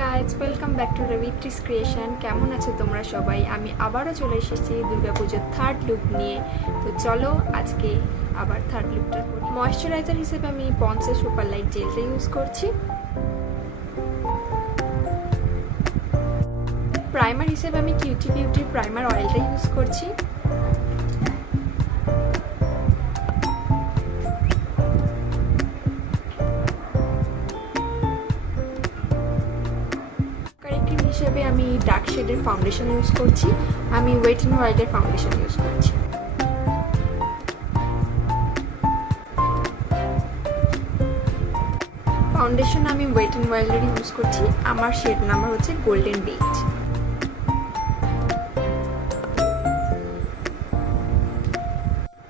Guys, welcome back to রবিত্রিস creation. কেমন আছো তোমরা সবাই? আমি আবারও চলে এসেছি দুর্গাপুজোর থার্ড লুক নিয়ে। তো চলো আজকে আবার থার্ড লুকটা করি। ময়শ্চারাইজার হিসেবে আমি পন্সের সুপার লাইট জেলটা ইউজ করছি। প্রাইমার হিসেবে আমি কিউটি বিউটির প্রাইমার অয়েলটা ইউজ করছি। হিসেবে আমি ডার্ক শেডের ফাউন্ডেশন ইউজ করছি। আমি ওয়েট এন্ড ওয়াইল্ডের ফাউন্ডেশন ইউজ করছি। ফাউন্ডেশন আমি ওয়েট এন্ড ওয়াইল্ডের ইউজ করছি। আমার শেড নাম্বার হচ্ছে গোল্ডেন বিচ।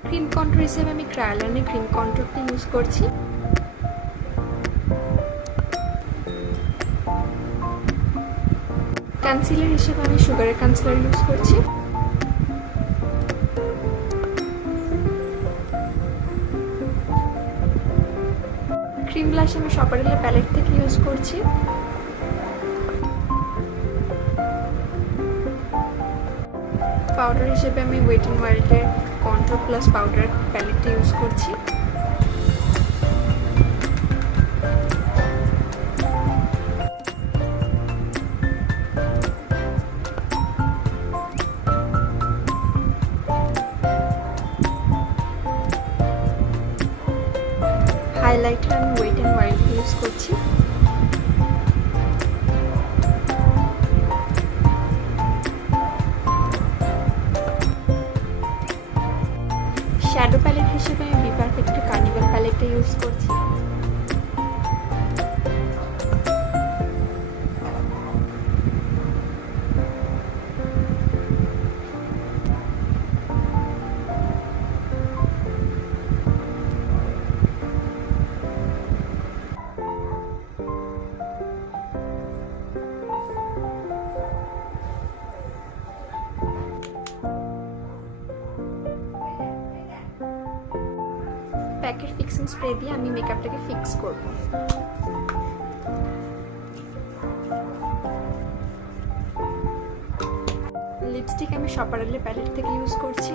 ক্রিম কন্ট্রোর হিসেবে আমি ক্রায়োলানের ক্রিম কন্ট্রোরটা ইউজ করছি। কনসিলার হিসেবে আমি সুগারের কনসিলার ইউজ করছি। ক্রিম ব্লাশ আমি শপারেলের প্যালেট থেকে ইউজ করছি। পাউডার হিসেবে আমি ওয়েট এন্ড ওয়াইল্ডের কন্ট্রোল প্লাস পাউডার প্যালেটটা ইউজ করছি। হাইলাইটার আমি ওয়েট এন্ড ওয়াইল্ড ইউজ করছি। শ্যাডো প্যালেট হিসেবে আমি বি পারফেক্টের কার্নিভাল প্যালেটটা ইউজ করছি। প্যাকের ফিক্সিং স্প্রে দিয়ে আমি মেকআপটাকে ফিক্স করব। লিপস্টিক আমি শপারেলের প্যালেট থেকে ইউজ করছি।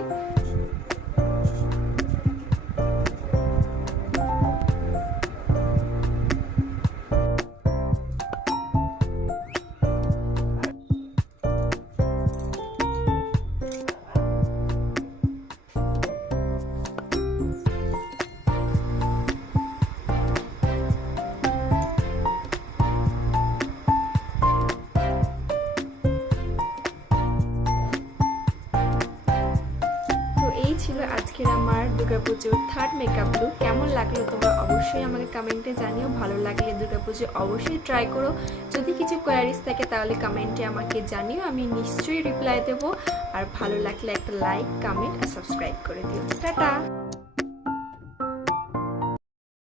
এই ছিল আজকের আমার দুর্গাপুজোর থার্ড মেকআপ লুক। কেমন লাগলো তোমরা অবশ্যই আমাকে কমেন্টে জানিও। ভালো লাগলে দুর্গাপুজো অবশ্যই ট্রাই করো। যদি কিছু কোয়ারিজ থাকে তাহলে কমেন্টে আমাকে জানিও, আমি নিশ্চয়ই রিপ্লাই দেবো। আর ভালো লাগলে একটা লাইক, কমেন্ট আর সাবস্ক্রাইব করে দিও। টাটা।